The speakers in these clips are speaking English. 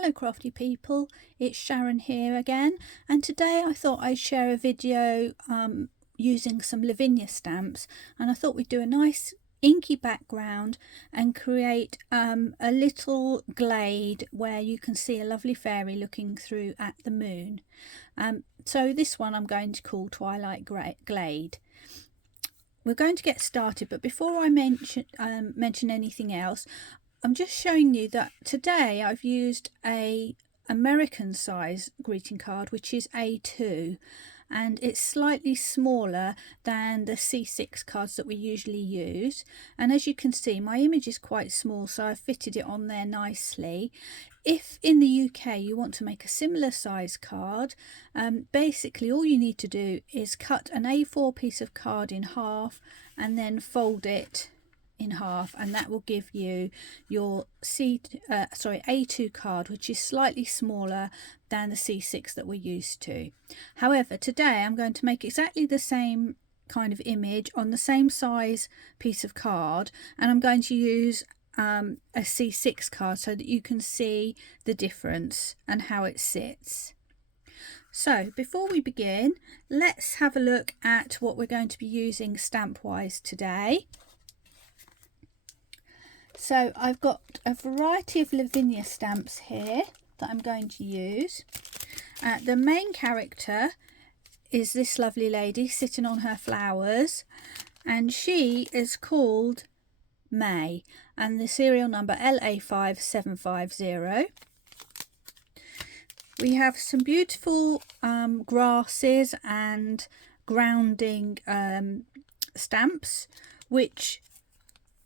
Hello crafty people, it's Sharon here again, and today I thought I'd share a video using some Lavinia stamps, and I thought we'd do a nice inky background and create a little glade where you can see a lovely fairy looking through at the moon. So this one I'm going to call Twilight Glade. We're going to get started, but before I mention anything else, I'm just showing you that today I've used a American size greeting card, which is A2, and it's slightly smaller than the C6 cards that we usually use. And as you can see, my image is quite small, so I've fitted it on there nicely. If in the UK you want to make a similar size card, basically all you need to do is cut an A4 piece of card in half and then fold it in half, and that will give you your A2 card, which is slightly smaller than the C6 that we're used to. However, today I'm going to make exactly the same kind of image on the same size piece of card, and I'm going to use a C6 card so that you can see the difference and how it sits. So before we begin, let's have a look at what we're going to be using stamp wise today. So I've got a variety of Lavinia stamps here that I'm going to use. The main character is this lovely lady sitting on her flowers, and she is called May, and the serial number LA5750. We have some beautiful grasses and grounding stamps, which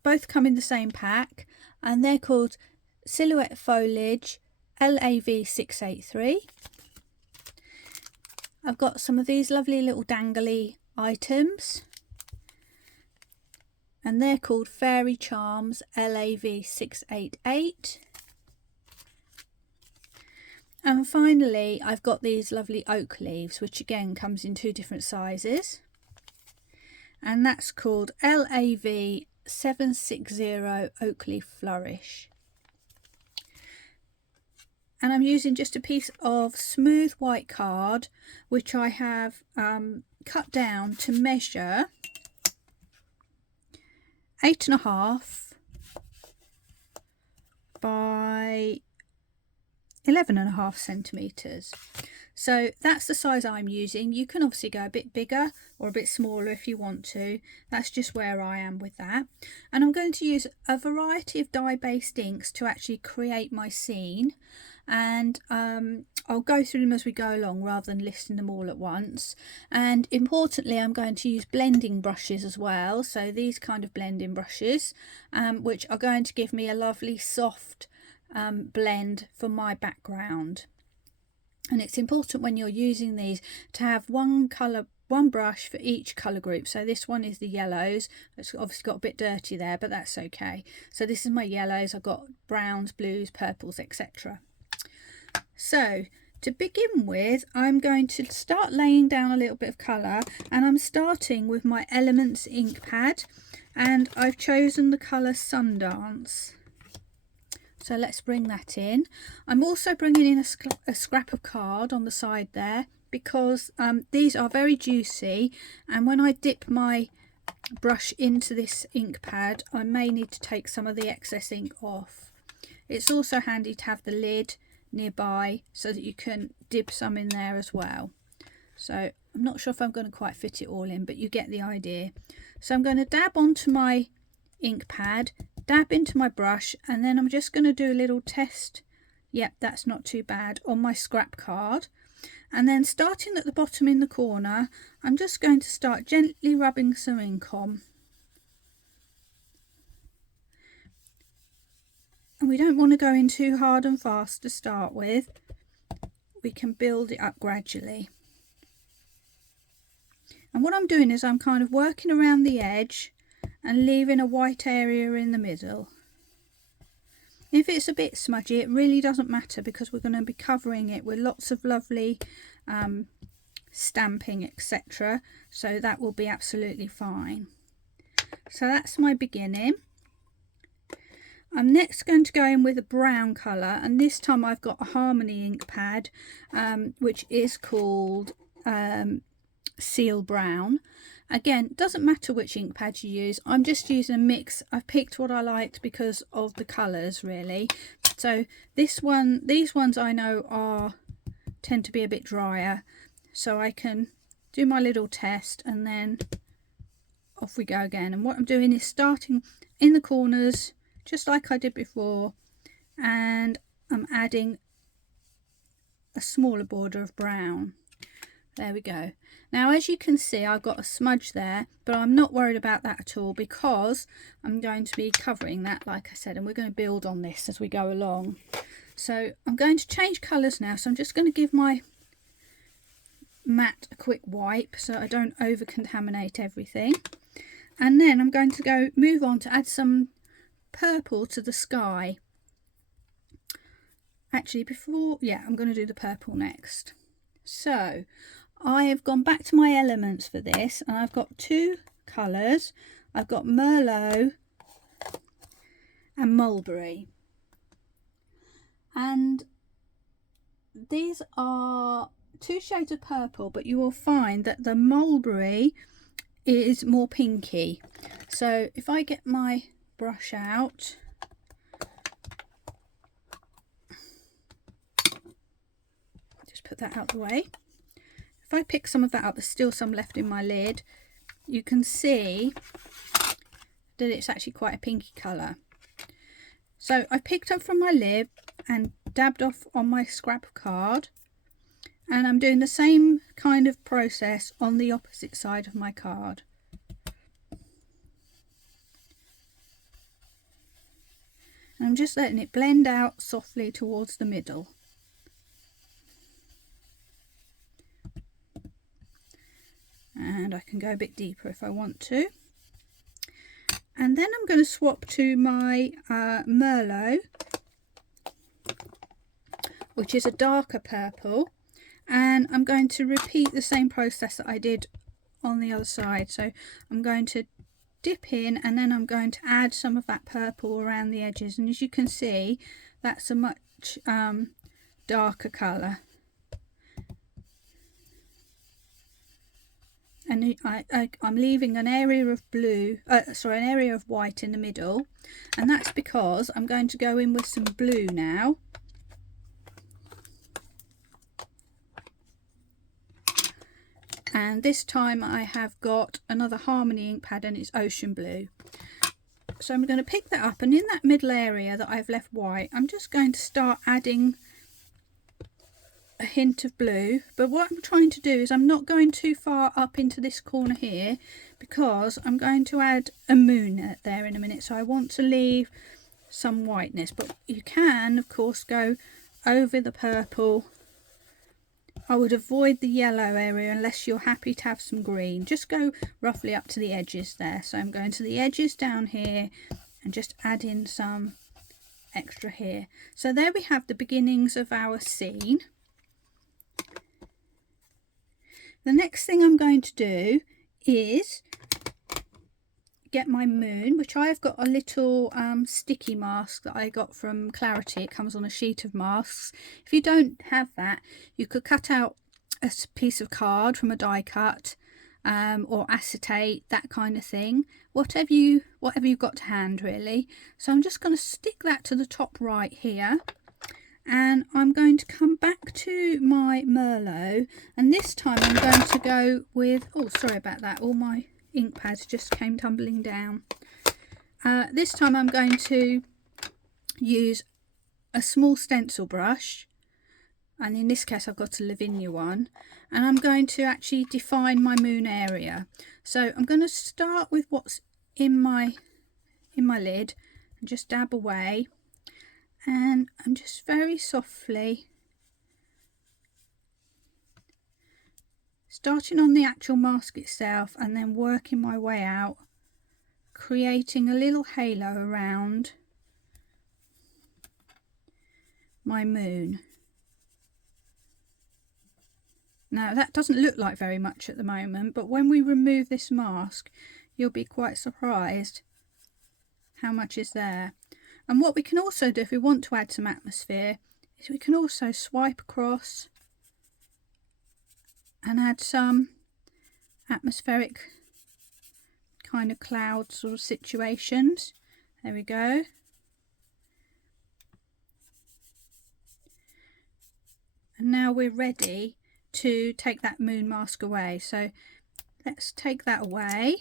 both come in the same pack, and they're called Silhouette Foliage LAV683. I've got some of these lovely little dangly items, and they're called Fairy Charms LAV688. And finally I've got these lovely oak leaves, which again comes in two different sizes, and that's called LAV760 Oak Leaf Flourish. And I'm using just a piece of smooth white card, which I have cut down to measure 8.5 by 11.5 centimetres. So that's the size I'm using. You can obviously go a bit bigger or a bit smaller if you want to. That's just where I am with that. And I'm going to use a variety of dye-based inks to actually create my scene. And I'll go through them as we go along rather than listing them all at once. And importantly, I'm going to use blending brushes as well. So these kind of blending brushes, which are going to give me a lovely soft blend for my background. And it's important when you're using these to have one brush for each colour group. So this one is the yellows. It's obviously got a bit dirty there, but that's okay. So this is my yellows. I've got browns, blues, purples, etc. So to begin with, I'm going to start laying down a little bit of colour, and I'm starting with my Elements ink pad, and I've chosen the colour Sundance. So let's bring that in. I'm also bringing in a scrap of card on the side there, because these are very juicy, and when I dip my brush into this ink pad, I may need to take some of the excess ink off. It's also handy to have the lid nearby so that you can dip some in there as well. So I'm not sure if I'm going to quite fit it all in, but you get the idea. So I'm going to dab onto my ink pad, dab into my brush, and then I'm just going to do a little test. Yep, that's not too bad, on my scrap card. And then starting at the bottom in the corner, I'm just going to start gently rubbing some ink on. And we don't want to go in too hard and fast to start with. We can build it up gradually. And what I'm doing is I'm kind of working around the edge and leaving a white area in the middle. If it's a bit smudgy, it really doesn't matter, because we're going to be covering it with lots of lovely stamping, etc. So that will be absolutely fine. So that's my beginning. I'm next going to go in with a brown colour, and this time I've got a Harmony ink pad, which is called Seal Brown. Again, doesn't matter which ink pad you use, I'm just using a mix. I've picked what I liked because of the colours really. So these ones I know tend to be a bit drier, so I can do my little test and then off we go again. And what I'm doing is starting in the corners just like I did before, and I'm adding a smaller border of brown. There we go. Now as you can see, I've got a smudge there, but I'm not worried about that at all because I'm going to be covering that, like I said, and we're going to build on this as we go along. So I'm going to change colours now, so I'm just going to give my mat a quick wipe so I don't over contaminate everything, and then I'm going to move on to add some purple to the sky. Actually, I'm going to do the purple next. So I have gone back to my elements for this, and I've got two colours. I've got Merlot and Mulberry, and these are two shades of purple, but you will find that the Mulberry is more pinky. So if I get my brush out, just put that out the way. If I pick some of that up, there's still some left in my lid, you can see that it's actually quite a pinky colour. So I picked up from my lid and dabbed off on my scrap of card, and I'm doing the same kind of process on the opposite side of my card. And I'm just letting it blend out softly towards the middle. And I can go a bit deeper if I want to. And then I'm going to swap to my Merlot, which is a darker purple, and I'm going to repeat the same process that I did on the other side. So I'm going to dip in, and then I'm going to add some of that purple around the edges, and as you can see, that's a much darker colour. And I'm leaving an area of an area of white in the middle, and that's because I'm going to go in with some blue now. And this time I have got another Harmony ink pad, and it's ocean blue. So I'm going to pick that up, and in that middle area that I've left white, I'm just going to start adding a hint of blue. But what I'm trying to do is I'm not going too far up into this corner here, because I'm going to add a moon there in a minute, so I want to leave some whiteness. But you can of course go over the purple. I would avoid the yellow area unless you're happy to have some green. Just go roughly up to the edges there. So I'm going to the edges down here and just add in some extra here. So there we have the beginnings of our scene. The next thing I'm going to do is get my moon, which I've got a little sticky mask that I got from Clarity. It comes on a sheet of masks. If you don't have that, you could cut out a piece of card from a die cut, or acetate, that kind of thing, whatever you've got to hand really. So I'm just going to stick that to the top right here, and I'm going to come back to my Merlot, and this time I'm going to go with, oh sorry about that, all my ink pads just came tumbling down. This time I'm going to use a small stencil brush, and in this case I've got a Lavinia one, and I'm going to actually define my moon area. So I'm going to start with what's in my lid and just dab away, and I'm just very softly starting on the actual mask itself and then working my way out, creating a little halo around my moon. Now that doesn't look like very much at the moment, but when we remove this mask you'll be quite surprised how much is there. And what we can also do if we want to add some atmosphere is we can also swipe across and add some atmospheric kind of cloud sort of situations. There we go. And now we're ready to take that moon mask away. So let's take that away.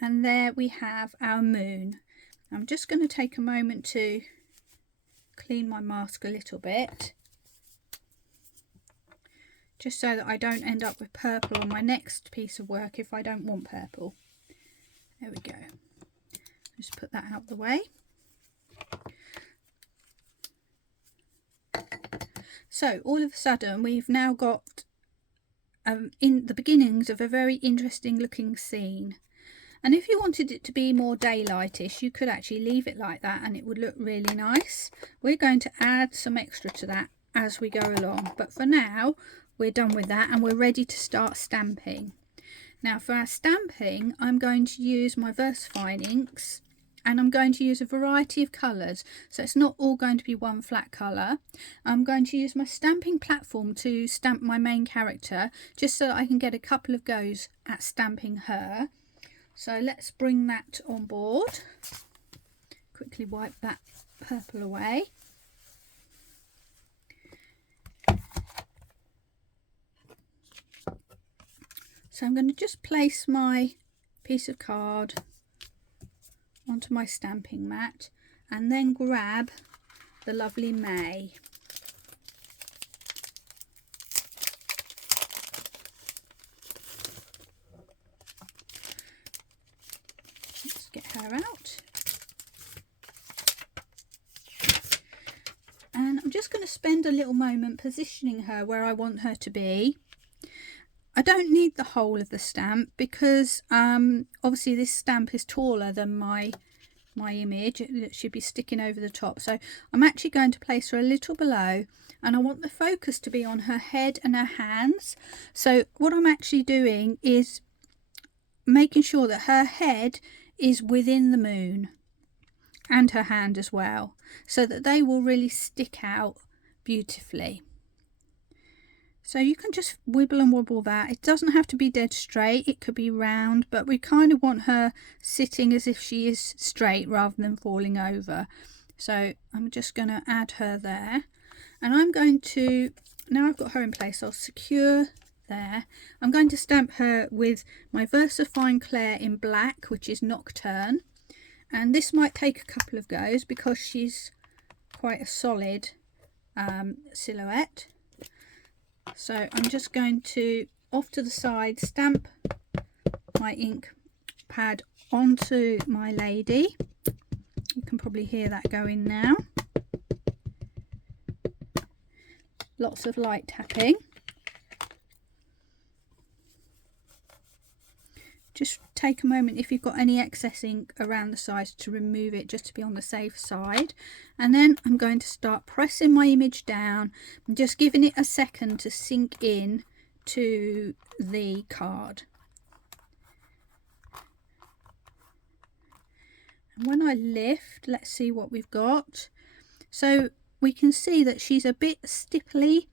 And there we have our moon. I'm just going to take a moment to clean my mask a little bit, just so that I don't end up with purple on my next piece of work if I don't want purple. There we go. Just put that out the way. So all of a sudden we've now got in the beginnings of a very interesting looking scene. And if you wanted it to be more daylightish, you could actually leave it like that and it would look really nice. We're going to add some extra to that as we go along, but for now we're done with that and we're ready to start stamping. Now for our stamping, I'm going to use my VersaFine inks, and I'm going to use a variety of colours, so it's not all going to be one flat colour. I'm going to use my stamping platform to stamp my main character, just so that I can get a couple of goes at stamping her. So let's bring that on board. Quickly wipe that purple away. So I'm going to just place my piece of card onto my stamping mat and then grab the lovely May. Let's get her out. And I'm just going to spend a little moment positioning her where I want her to be. I don't need the whole of the stamp because obviously this stamp is taller than my image. It should be sticking over the top, so I'm actually going to place her a little below, and I want the focus to be on her head and her hands. So what I'm actually doing is making sure that her head is within the moon and her hand as well, so that they will really stick out beautifully. So you can just wibble and wobble that. It doesn't have to be dead straight, it could be round, but we kind of want her sitting as if she is straight rather than falling over. So I'm just going to add her there, and I'm going to, now I've got her in place, I'll secure there. I'm going to stamp her with my VersaFine Claire in black, which is Nocturne, and this might take a couple of goes because she's quite a solid silhouette. So I'm just going to, off to the side, stamp my ink pad onto my lady. You can probably hear that going now. Lots of light tapping. Just take a moment if you've got any excess ink around the sides to remove it, just to be on the safe side. And then I'm going to start pressing my image down and just giving it a second to sink in to the card. And when I lift, let's see what we've got. So we can see that she's a bit stipply,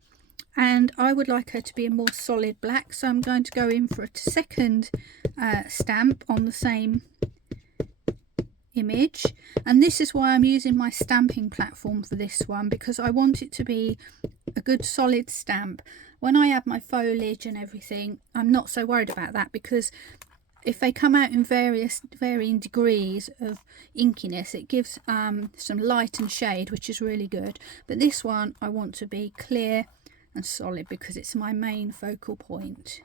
and I would like her to be a more solid black, so I'm going to go in for a second stamp on the same image. And this is why I'm using my stamping platform for this one, because I want it to be a good solid stamp. When I add my foliage and everything, I'm not so worried about that, because if they come out in varying degrees of inkiness, it gives some light and shade, which is really good. But this one I want to be clear and solid because it's my main focal point.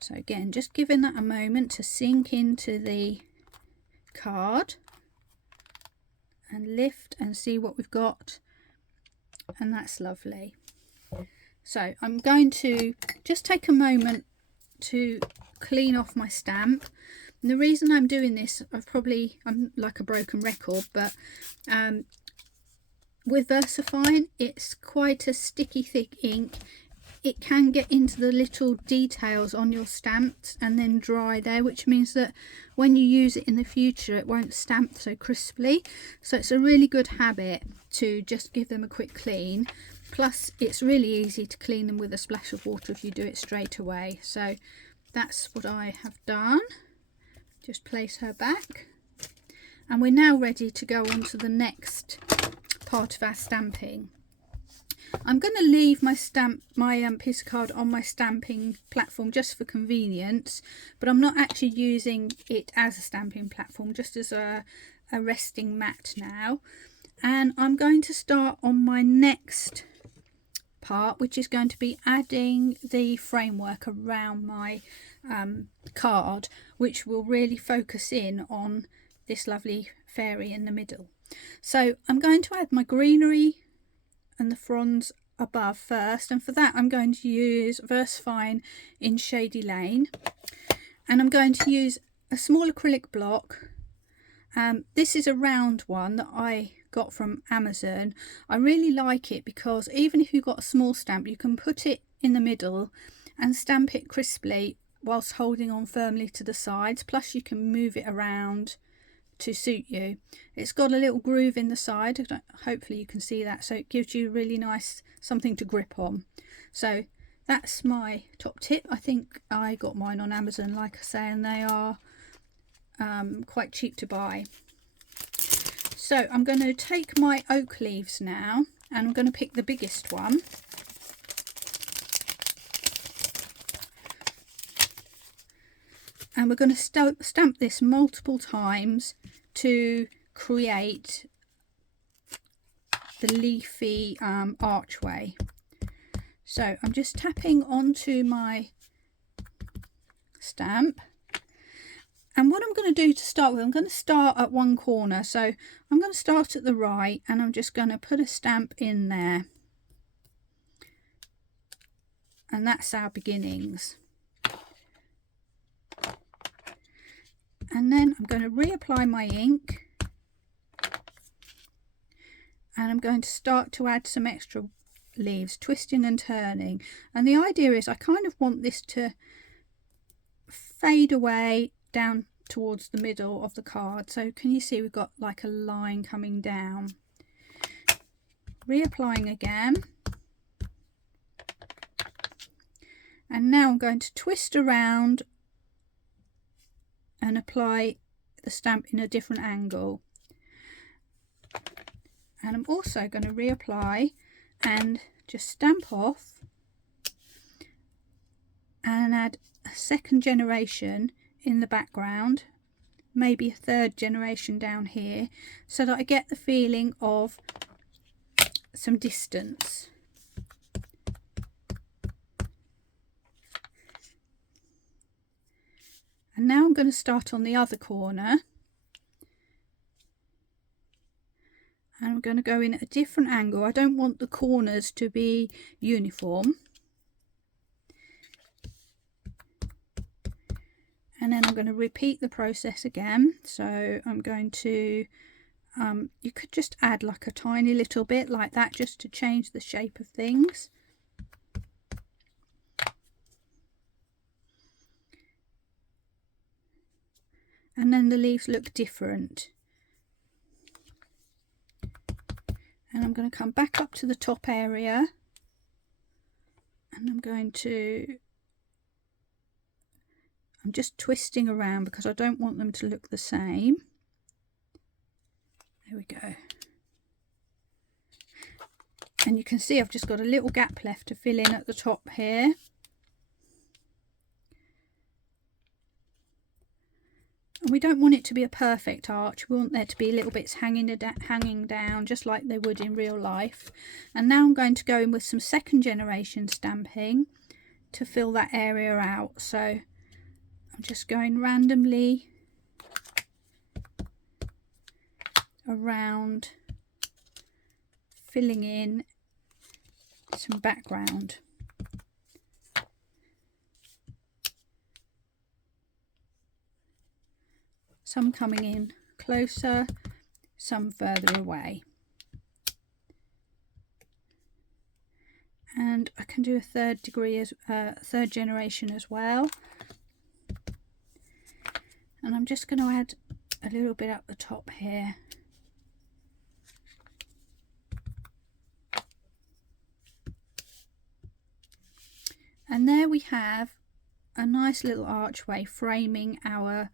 So again, just giving that a moment to sink into the card and lift and see what we've got, and that's lovely. So I'm going to just take a moment to clean off my stamp. And the reason I'm doing this, I'm like a broken record, but with VersaFine, it's quite a sticky thick ink. it can get into the little details on your stamps and then dry there, which means that when you use it in the future it won't stamp so crisply. So it's a really good habit to just give them a quick clean. Plus it's really easy to clean them with a splash of water if you do it straight away. So that's what I have done. Just place her back, and we're now ready to go on to the next part of our stamping. I'm going to leave my piece of card on my stamping platform just for convenience, but I'm not actually using it as a stamping platform, just as a resting mat now. And I'm going to start on my next part, which is going to be adding the framework around my card, which will really focus in on this lovely fairy in the middle. So I'm going to add my greenery and the fronds above first, and for that I'm going to use VersaFine in Shady Lane, and I'm going to use a small acrylic block. This is a round one that I got from Amazon. I really like it because even if you've got a small stamp, you can put it in the middle and stamp it crisply whilst holding on firmly to the sides, plus you can move it around to suit you. It's got a little groove in the side, hopefully you can see that, so it gives you really nice something to grip on. So that's my top tip. I think I got mine on Amazon, like I say, and they are quite cheap to buy. So I'm going to take my oak leaves now, and I'm going to pick the biggest one. And we're going to stamp this multiple times to create the leafy archway. So I'm just tapping onto my stamp. And what I'm going to do to start with, I'm going to start at one corner. So I'm going to start at the right, and I'm just going to put a stamp in there. And that's our beginnings. And then I'm going to reapply my ink, and I'm going to start to add some extra leaves, twisting and turning. And the idea is I kind of want this to fade away down towards the middle of the card. So can you see we've got like a line coming down? Reapplying again. And now I'm going to twist around and apply the stamp in a different angle. And I'm also going to reapply and just stamp off and add a second generation in the background, maybe a third generation down here, so that I get the feeling of some distance. And now I'm going to start on the other corner, and I'm going to go in at a different angle. I don't want the corners to be uniform. And then I'm going to repeat the process again. So I'm going to, you could just add like a tiny little bit like that just to change the shape of things. And then the leaves look different. And I'm going to come back up to the top area, and I'm just twisting around because I don't want them to look the same. There we go. And you can see I've just got a little gap left to fill in at the top here. And we don't want it to be a perfect arch. We want there to be little bits hanging down just like they would in real life. And now I'm going to go in with some second generation stamping to fill that area out. So I'm just going randomly around, filling in some background. Some coming in closer, some further away. and I can do a third degree as third generation as well. And I'm just going to add a little bit up the top here. And there we have a nice little archway framing our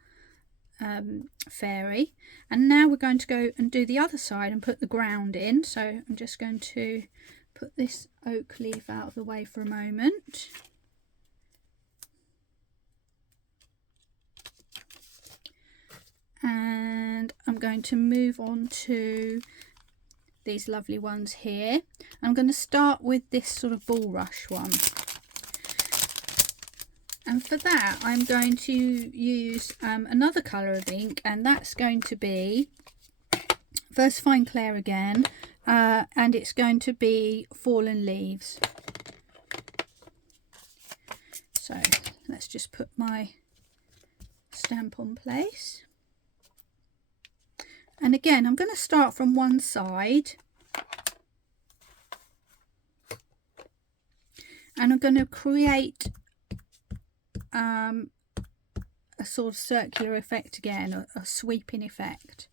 fairy. And now we're going to go and do the other side and put the ground in. So I'm just going to put this oak leaf out of the way for a moment. And I'm going to move on to these lovely ones here. I'm going to start with this sort of bulrush one. And for that I'm going to use another colour of ink, and that's going to be Fine Clair again, and it's going to be Fallen Leaves. So let's just put my stamp on place. And again, I'm going to start from one side, and I'm going to create a sort of circular effect again, a sweeping effect.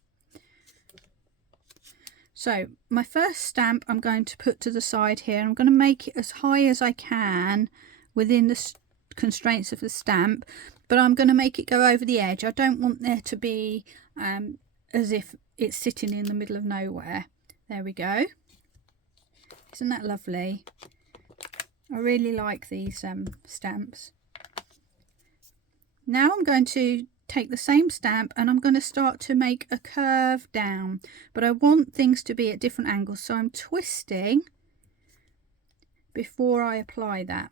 So my first stamp I'm going to put to the side here. I'm going to make it as high as I can within the constraints of the stamp, but I'm going to make it go over the edge. I don't want there to be as if it's sitting in the middle of nowhere. There we go. Isn't that lovely? I really like these stamps. Now I'm going to take the same stamp and I'm going to start to make a curve down, but I want things to be at different angles, so I'm twisting before I apply that.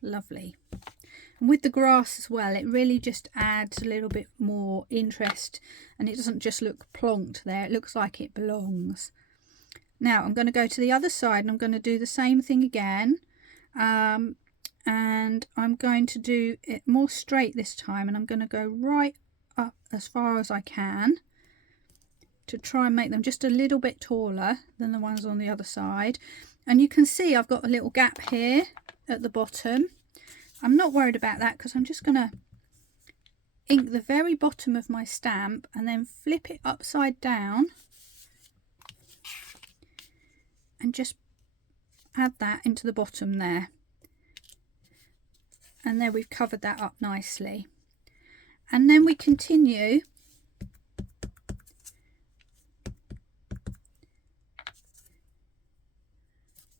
Lovely. And with the grass as well, it really just adds a little bit more interest, and it doesn't just look plonked there, it looks like it belongs. Now I'm going to go to the other side and I'm going to do the same thing again, and I'm going to do it more straight this time, and I'm going to go right up as far as I can to try and make them just a little bit taller than the ones on the other side. And you can see I've got a little gap here at the bottom. I'm not worried about that because I'm just going to ink the very bottom of my stamp and then flip it upside down and just add that into the bottom there. And there we've covered that up nicely. And then we continue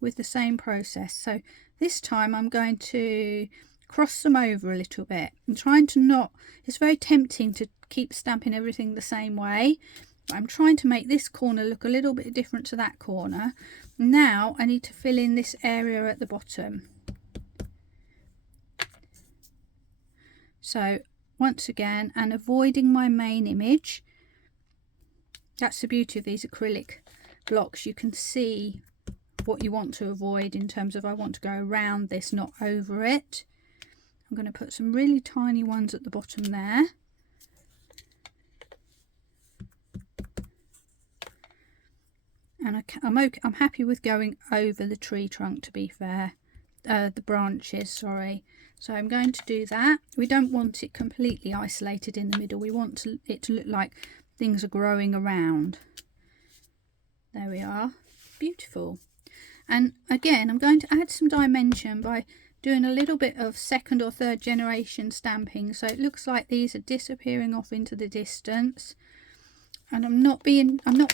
with the same process. So this time I'm going to cross them over a little bit. I'm trying to not, it's very tempting to keep stamping everything the same way, but I'm trying to make this corner look a little bit different to that corner. Now I need to fill in this area at the bottom. So once again, and avoiding my main image. That's the beauty of these acrylic blocks. You can see what you want to avoid in terms of I want to go around this, not over it. I'm going to put some really tiny ones at the bottom there. And I'm happy with going over the tree trunk, to be fair. The branches, sorry. So I'm going to do that. We don't want it completely isolated in the middle. We want it to look like things are growing around. There we are. Beautiful. And again, I'm going to add some dimension by doing a little bit of second or third generation stamping, so it looks like these are disappearing off into the distance. And I'm not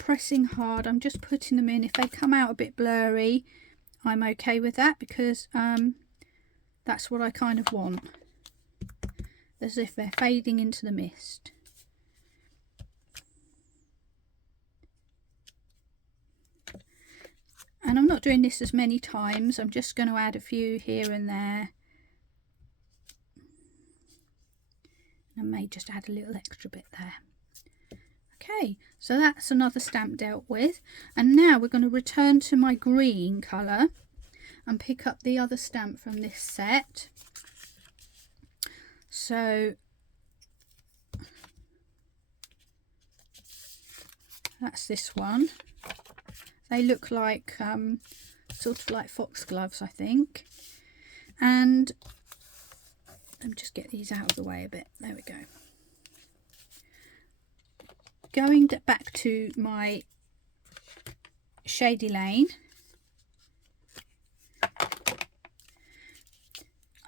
pressing hard, I'm just putting them in. If they come out a bit blurry, I'm okay with that, because that's what I kind of want, as if they're fading into the mist. And I'm not doing this as many times, I'm just going to add a few here and there. I may just add a little extra bit there. Okay, so that's another stamp dealt with. And now we're going to return to my green colour and pick up the other stamp from this set. So that's this one. They look like sort of like foxgloves, I think. And let me just get these out of the way a bit. There we go. Going back to my Shady Lane,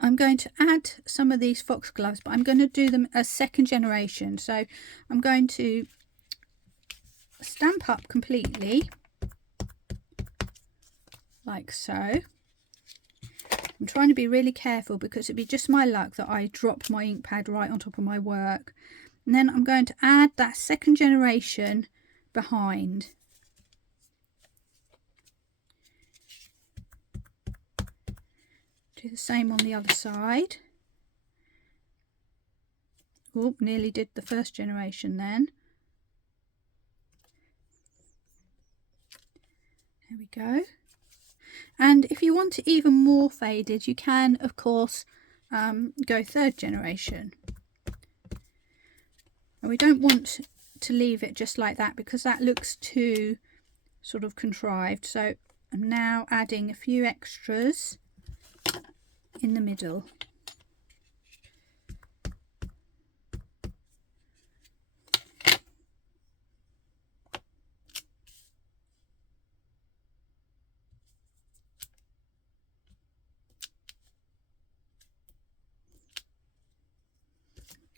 I'm going to add some of these foxgloves, but I'm going to do them as second generation. So I'm going to stamp up completely, like so. I'm trying to be really careful because it'd be just my luck that I drop my ink pad right on top of my work. And then I'm going to add that second generation behind. Do the same on the other side. Oh, nearly did the first generation then. There we go. And if you want it even more faded, you can, of course, go third generation. And we don't want to leave it just like that because that looks too sort of contrived. So I'm now adding a few extras in the middle.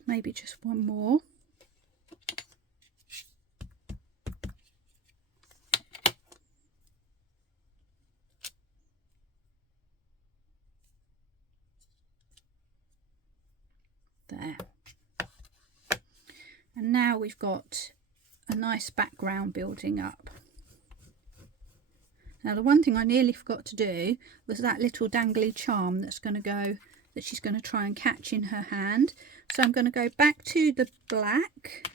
Maybe just one more. There. And now we've got a nice background building up. Now the one thing I nearly forgot to do was that little dangly charm that's going to go, that she's going to try and catch in her hand. So I'm going to go back to the black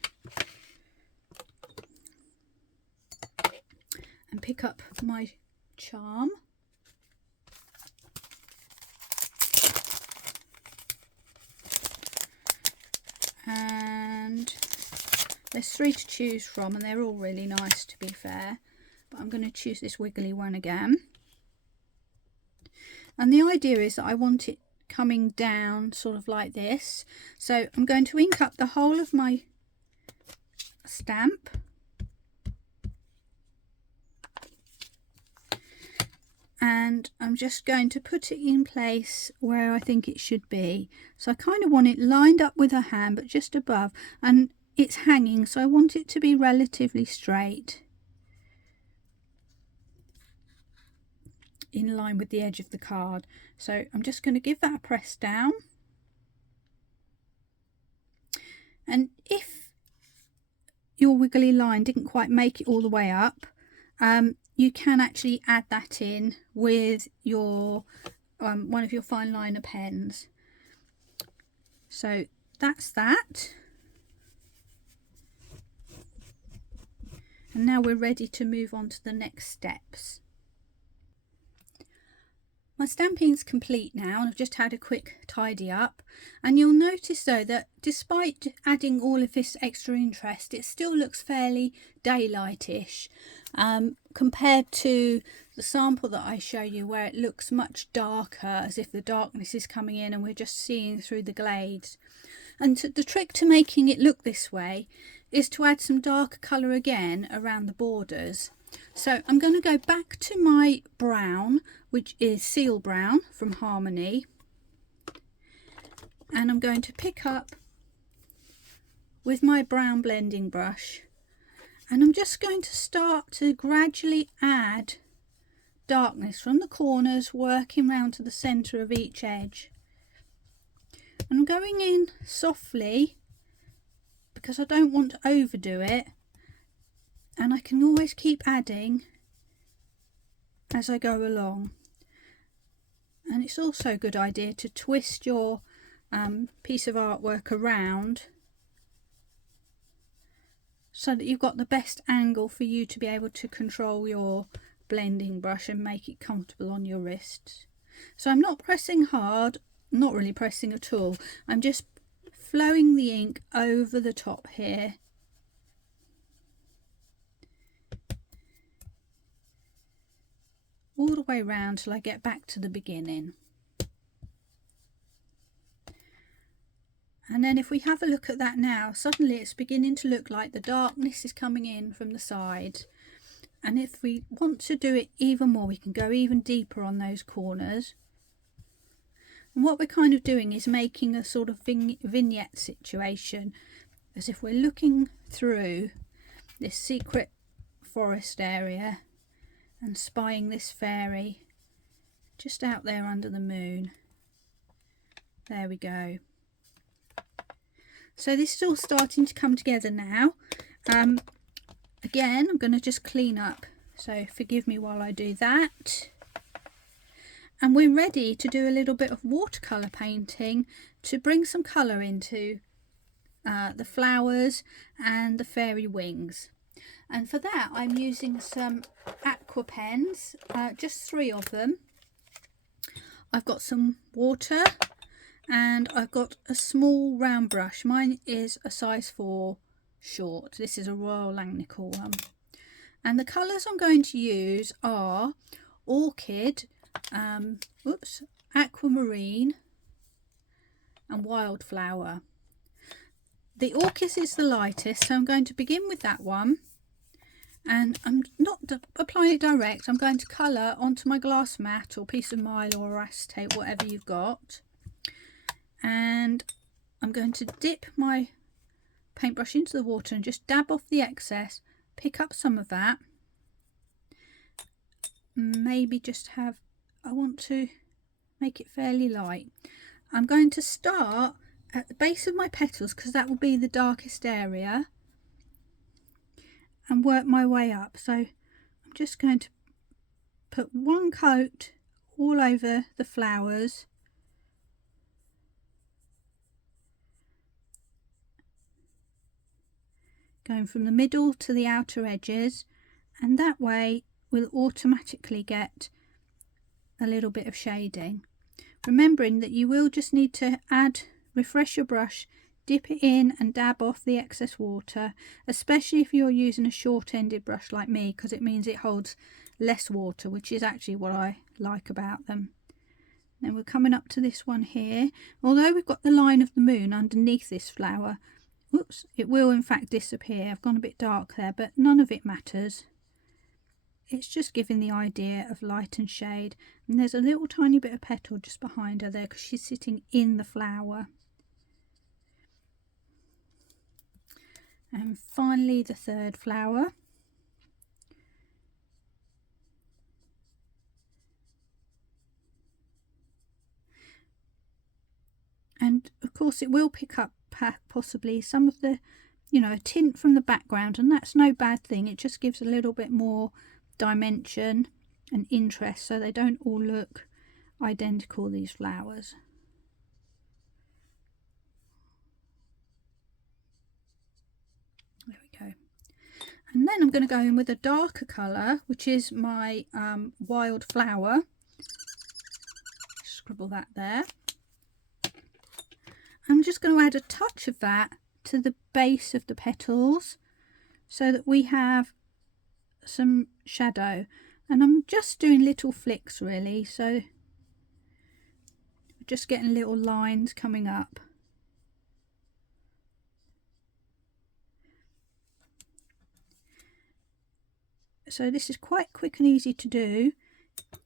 and pick up my charm. And there's 3 to choose from, and they're all really nice, to be fair, but I'm going to choose this wiggly one again. And the idea is that I want it coming down sort of like this, so I'm going to ink up the whole of my stamp, and I'm just going to put it in place where I think it should be. So I kind of want it lined up with her hand but just above, and it's hanging, so I want it to be relatively straight in line with the edge of the card. So I'm just going to give that a press down, and if your wiggly line didn't quite make it all the way up, you can actually add that in with your one of your fine liner pens. So that's that. And now we're ready to move on to the next steps. My stamping's complete now, and I've just had a quick tidy up, and you'll notice though that despite adding all of this extra interest, it still looks fairly daylightish compared to the sample that I show you, where it looks much darker, as if the darkness is coming in and we're just seeing through the glades. And the trick to making it look this way is to add some darker colour again around the borders. So I'm going to go back to my brown, which is Seal Brown from Harmony, and I'm going to pick up with my brown blending brush, and I'm just going to start to gradually add darkness from the corners, working round to the centre of each edge. And I'm going in softly because I don't want to overdo it, and I can always keep adding as I go along. And it's also a good idea to twist your piece of artwork around so that you've got the best angle for you to be able to control your blending brush and make it comfortable on your wrists. So I'm not pressing hard, not really pressing at all, I'm just flowing the ink over the top here. all the way around till I get back to the beginning. And then if we have a look at that now, suddenly it's beginning to look like the darkness is coming in from the side. And if we want to do it even more, we can go even deeper on those corners. And what we're kind of doing is making a sort of vignette situation, as if we're looking through this secret forest area and spying this fairy just out there under the moon. There we go. So this is all starting to come together now. Again, I'm going to just clean up, so forgive me while I do that. And we're ready to do a little bit of watercolour painting to bring some colour into the flowers and the fairy wings. And for that I'm using some aqua pens, just 3 of them. I've got some water and I've got a small round brush. Mine is a size 4 short. This is a Royal Langnickel one. And the colours I'm going to use are orchid, aquamarine and wildflower. The orchid is the lightest, so I'm going to begin with that one. And I'm not applying it direct. I'm going to colour onto my glass mat or piece of mile or acetate, whatever you've got. And I'm going to dip my paintbrush into the water and just dab off the excess, pick up some of that. Maybe just have, I want to make it fairly light. I'm going to start at the base of my petals because that will be the darkest area, and work my way up. So I'm just going to put one coat all over the flowers. Going from the middle to the outer edges, and that way we'll automatically get a little bit of shading. Remembering that you will just need to refresh your brush, dip it in and dab off the excess water, especially if you're using a short-ended brush like me, because it means it holds less water, which is actually what I like about them. Then we're coming up to this one here. Although we've got the line of the moon underneath this flower, whoops, it will in fact disappear. I've gone a bit dark there, but none of it matters. It's just giving the idea of light and shade. And there's a little tiny bit of petal just behind her there because she's sitting in the flower. And finally the third flower. And of course it will pick up possibly some of the, a tint from the background, and that's no bad thing. It just gives a little bit more dimension and interest, so they don't all look identical, these flowers. There we go. And then I'm going to go in with a darker colour, which is my wildflower. Scribble that there. I'm just going to add a touch of that to the base of the petals so that we have some shadow, and I'm just doing little flicks really, so just getting little lines coming up. So this is quite quick and easy to do.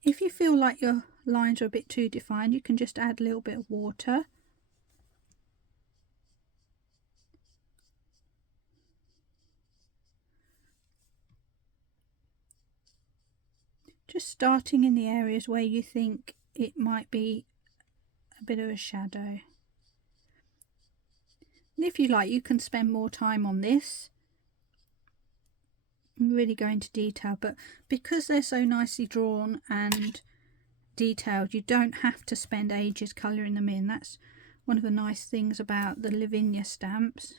If you feel like your lines are a bit too defined, you can just add a little bit of water. Just starting in the areas where you think it might be a bit of a shadow. And if you like, you can spend more time on this and really go into detail, but because they're so nicely drawn and detailed, you don't have to spend ages colouring them in. That's one of the nice things about the Lavinia stamps.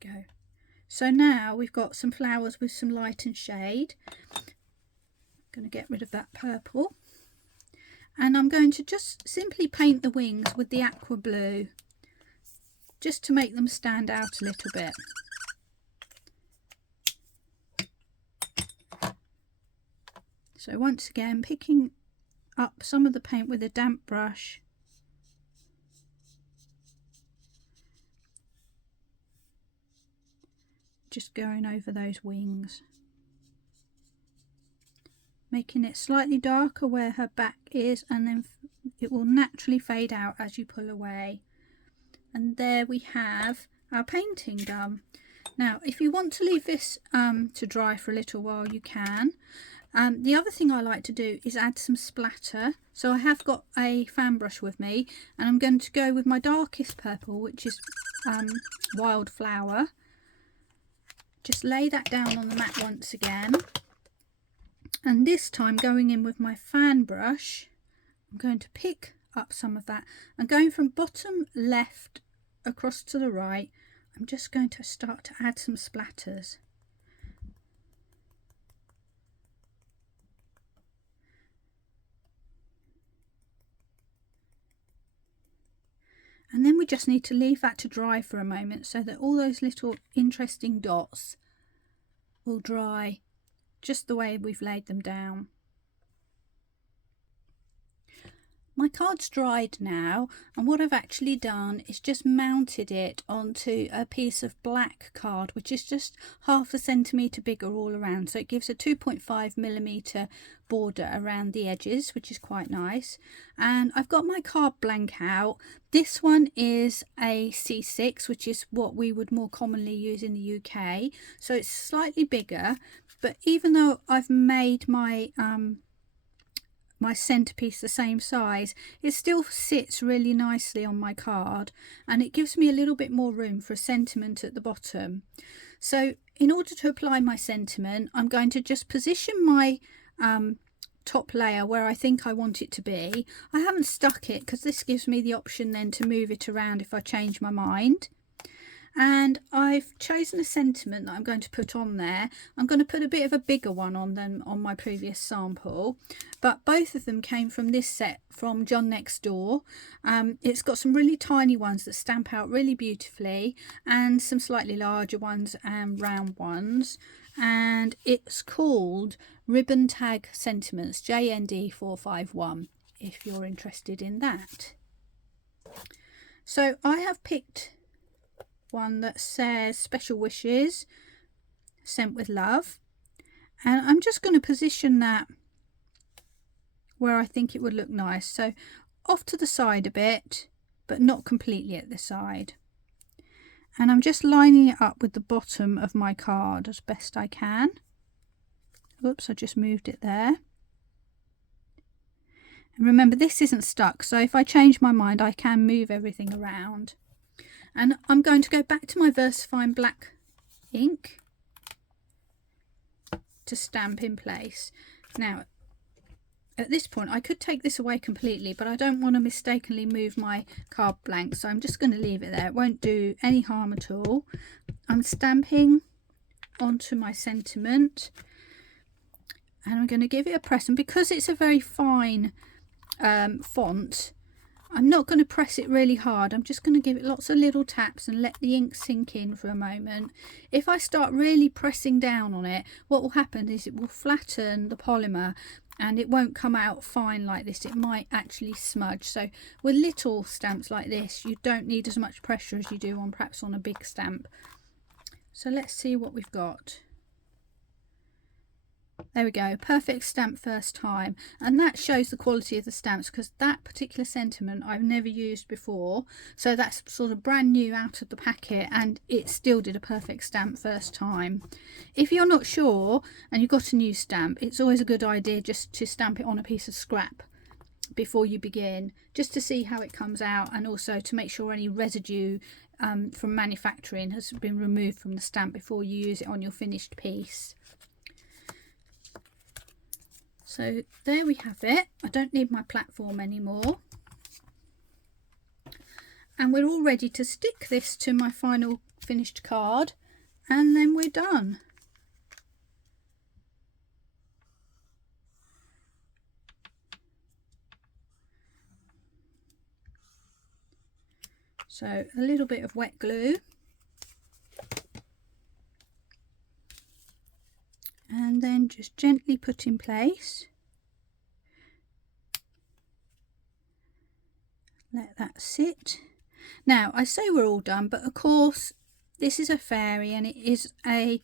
Go. So now we've got some flowers with some light and shade. I'm going to get rid of that purple, and I'm going to just simply paint the wings with the aqua blue, just to make them stand out a little bit. So once again, picking up some of the paint with a damp brush, just going over those wings, making it slightly darker where her back is, and then it will naturally fade out as you pull away. And there we have our painting done. Now if you want to leave this to dry for a little while, you can. The other thing I like to do is add some splatter. So I have got a fan brush with me, and I'm going to go with my darkest purple, which is Wildflower. Just lay that down on the mat once again, and this time going in with my fan brush, I'm going to pick up some of that, and going from bottom left across to the right, I'm just going to start to add some splatters. And then we just need to leave that to dry for a moment so that all those little interesting dots will dry just the way we've laid them down. My card's dried now, and what I've actually done is just mounted it onto a piece of black card, which is just 1/2 centimetre bigger all around, so it gives a 2.5mm border around the edges, which is quite nice. And I've got my card blank out. This one is a C6, which is what we would more commonly use in the UK, so it's slightly bigger, but even though I've made my my centerpiece the same size, it still sits really nicely on my card, and it gives me a little bit more room for a sentiment at the bottom. So in order to apply my sentiment, I'm going to just position my top layer where I think I want it to be. I haven't stuck it because this gives me the option then to move it around if I change my mind. And I've chosen a sentiment that I'm going to put on there. I'm going to put a bit of a bigger one on than on my previous sample, but both of them came from this set from John Next Door. It's got some really tiny ones that stamp out really beautifully, and some slightly larger ones and round ones, and it's called Ribbon Tag Sentiments JND451 if you're interested in that. So I have picked one that says Special Wishes, Sent with Love, and I'm just going to position that where I think it would look nice, so off to the side a bit but not completely at the side, and I'm just lining it up with the bottom of my card as best I can. Oops, I just moved it there. And remember, this isn't stuck, so if I change my mind I can move everything around. And I'm going to go back to my VersaFine black ink to stamp in place. Now, at this point, I could take this away completely, but I don't want to mistakenly move my card blank, so I'm just going to leave it there. It won't do any harm at all. I'm stamping onto my sentiment, and I'm going to give it a press. And because it's a very fine font, I'm not going to press it really hard. I'm just going to give it lots of little taps and let the ink sink in for a moment. If I start really pressing down on it, what will happen is it will flatten the polymer and it won't come out fine like this. It might actually smudge. So with little stamps like this, you don't need as much pressure as you do on perhaps on a big stamp. So let's see what we've got. There we go, perfect stamp first time, and that shows the quality of the stamps because that particular sentiment I've never used before, so that's sort of brand new out of the packet, and it still did a perfect stamp first time. If you're not sure and you've got a new stamp, it's always a good idea just to stamp it on a piece of scrap before you begin, just to see how it comes out, and also to make sure any residue from manufacturing has been removed from the stamp before you use it on your finished piece. So there we have it. I don't need my platform anymore. And we're all ready to stick this to my final finished card, and then we're done. So a little bit of wet glue, and then just gently put in place. Let that sit. Now I say we're all done, but of course this is a fairy and it is a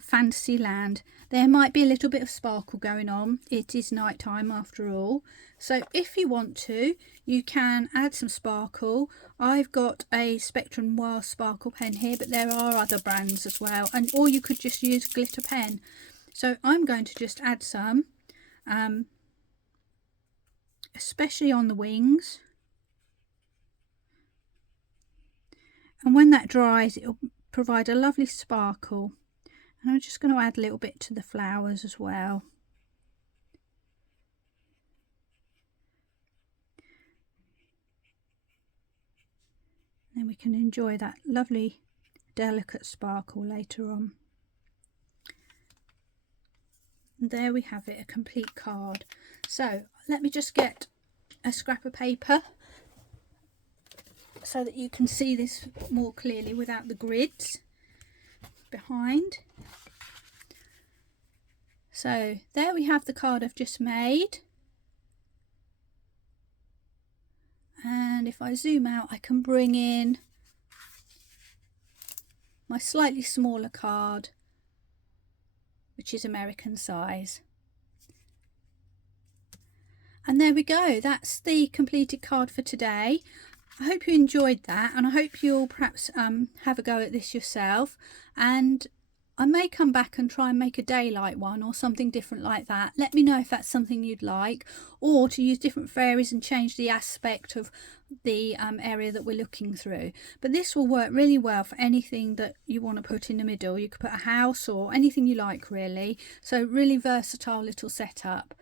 fantasy land. There might be a little bit of sparkle going on. It is night time after all, so if you want to, you can add some sparkle. I've got a Spectrum Wild Sparkle pen here, but there are other brands as well, and or you could just use glitter pen. So I'm going to just add some, especially on the wings, and when that dries it'll provide a lovely sparkle. And I'm just going to add a little bit to the flowers as well. Then we can enjoy that lovely delicate sparkle later on. And there we have it, a complete card. So let me just get a scrap of paper so that you can see this more clearly without the grids behind. So there we have the card I've just made, and if I zoom out I can bring in my slightly smaller card, which is American size. And there we go, that's the completed card for today. I hope you enjoyed that, and I hope you'll perhaps have a go at this yourself, and I may come back and try and make a daylight one or something different like that. Let me know if that's something you'd like, or to use different fairies and change the aspect of the area that we're looking through. But this will work really well for anything that you want to put in the middle. You could put a house or anything you like really. So really versatile little setup.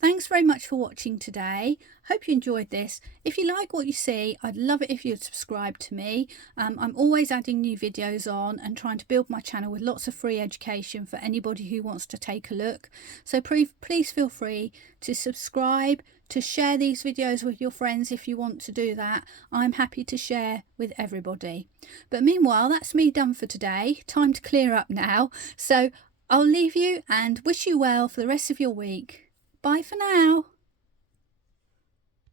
Thanks very much for watching today. Hope you enjoyed this. If you like what you see, I'd love it if you'd subscribe to me. I'm always adding new videos on and trying to build my channel with lots of free education for anybody who wants to take a look. So please feel free to subscribe, to share these videos with your friends if you want to do that. I'm happy to share with everybody. But meanwhile, that's me done for today. Time to clear up now. So I'll leave you and wish you well for the rest of your week. Bye for now.